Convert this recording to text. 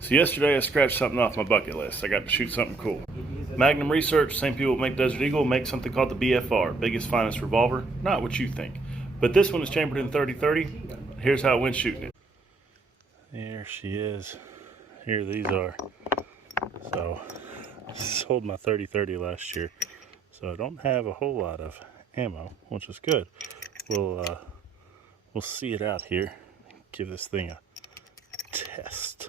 So yesterday I scratched something off my bucket list. I got to shoot something cool. Magnum Research, same people that make Desert Eagle, make something called the BFR, biggest finest revolver. Not what you think. But this one is chambered in 30-30. Here's how it went shooting it. There she is. Here these are. So I sold my 30-30 last year. So I don't have a whole lot of ammo, which is good. We'll see it out here. Give this thing a test.